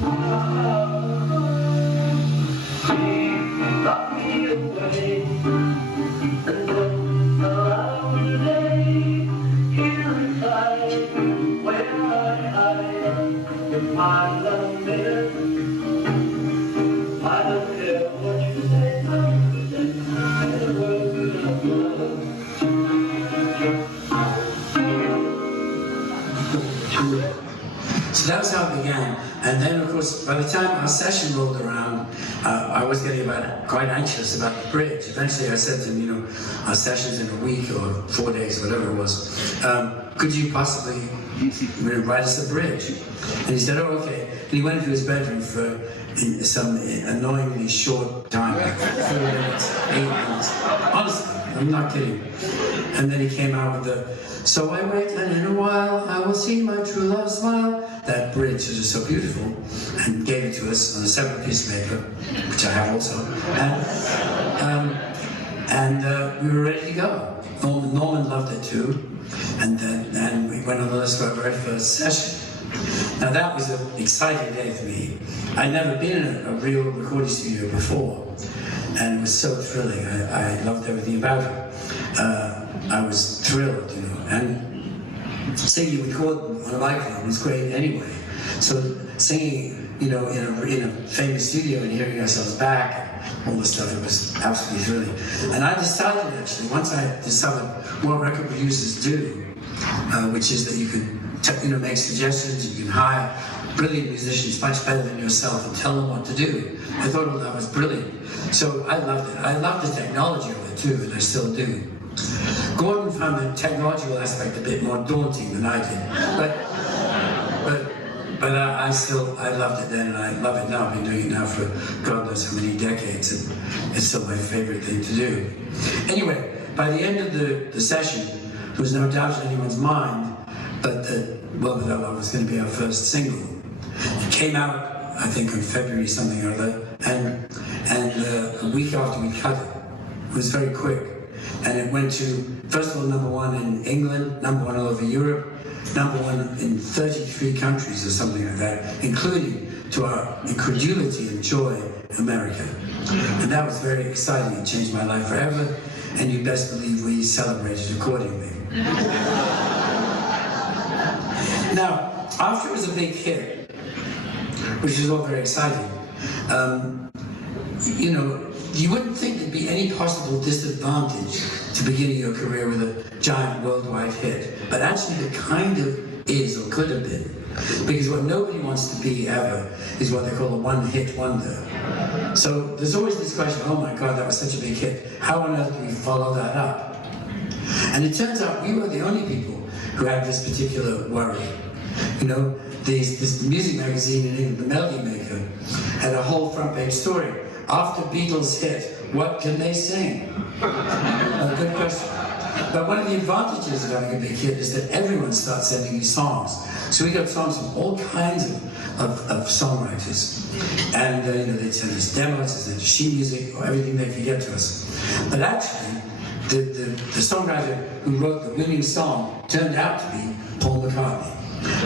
So that was how it began. And then, of course, by the time our session rolled around, I was getting quite anxious about the bridge. Eventually I said to him, you know, our session's in a week or 4 days, whatever it was. Could you possibly write us a bridge? And he said, oh, okay. And he went into his bedroom for some annoyingly short time, like 4 minutes, 8 minutes. Honestly, I'm not kidding. And then he came out with the, so I wait, and in a while I will see my true love smile. That bridge is just so beautiful, and gave it to us on a separate piece of paper, which I have also. And we were ready to go. Norman loved it too, and we went on the list for our very first session. Now that was an exciting day for me. I'd never been in a real recording studio before, and it was so thrilling. I loved everything about it. I was thrilled, you know, and singing recording on a microphone was great anyway. So singing, you know, in a famous studio and hearing ourselves back, all this stuff, it was absolutely thrilling. And I decided, actually, once I discovered what record producers do, which is that you can, you know, make suggestions, you can hire brilliant musicians much better than yourself and tell them what to do. I thought, well, that was brilliant. So I loved it. I loved the technology of it too, and I still do. Gordon found the technological aspect a bit more daunting than I did, but I loved it then, and I love it now. I've been doing it now for God knows how many decades, and it's still my favorite thing to do. Anyway, by the end of the session, there was no doubt in anyone's mind, but that Well Without Love was going to be our first single. It came out, I think, in February something or other, and a week after we cut it. It was very quick. And it went to, first of all, #1 in England, #1 all over Europe, #1 in 33 countries or something like that, including, to our incredulity and joy, America. And that was very exciting. It changed my life forever, and you best believe we celebrated accordingly. Now, after it was a big hit, which is all very exciting, you know, you wouldn't think there'd be any possible disadvantage to beginning your career with a giant worldwide hit, but actually there kind of is, or could have been, because what nobody wants to be ever is what they call a one-hit wonder. So there's always this question, oh my God, that was such a big hit, how on earth do we follow that up? And it turns out we were the only people who had this particular worry. You know, this music magazine in England, The Melody Maker, had a whole front page story. After Beatles hit, what can they sing? Good question. But one of the advantages of having a big hit is that everyone starts sending you songs. So we got songs from all kinds of songwriters. And you know, they'd send us demos, they'd send us sheet music, or everything they could get to us. But actually, the songwriter who wrote the winning song turned out to be Paul McCartney,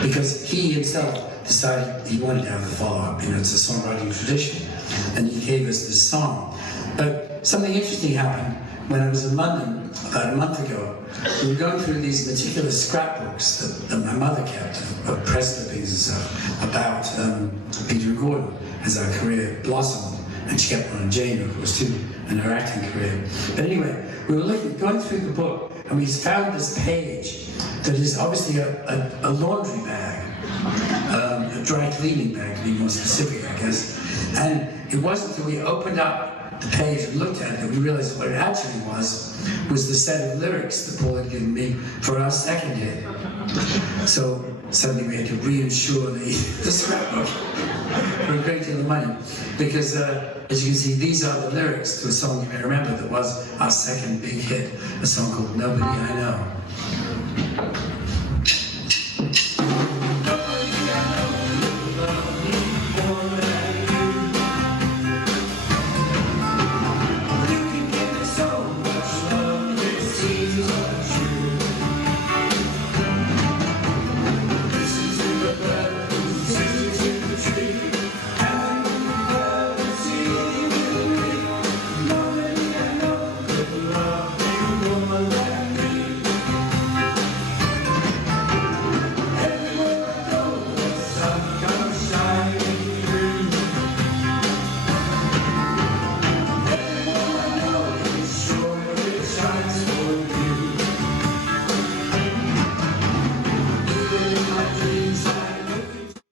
because he himself decided he wanted to have a follow-up. You know, it's a songwriting tradition, and he gave us this song. But something interesting happened when I was in London about a month ago. We were going through these meticulous scrapbooks that my mother kept of press clippings and stuff about Peter and Gordon as our career blossomed, and she kept one on Jane, of course, too, and her acting career. But anyway, we were going through the book, and we found this page that is obviously a laundry bag, a dry cleaning bag, to be more specific, I guess. And it wasn't until we opened up the page and looked at it that we realized what it actually was the set of lyrics that Paul had given me for our second hit. So suddenly we had to reinsure the scrapbook for a great deal of money, because as you can see, these are the lyrics to a song you may remember that was our second big hit, a song called Nobody I Know. This is in the bed, this is in the tree.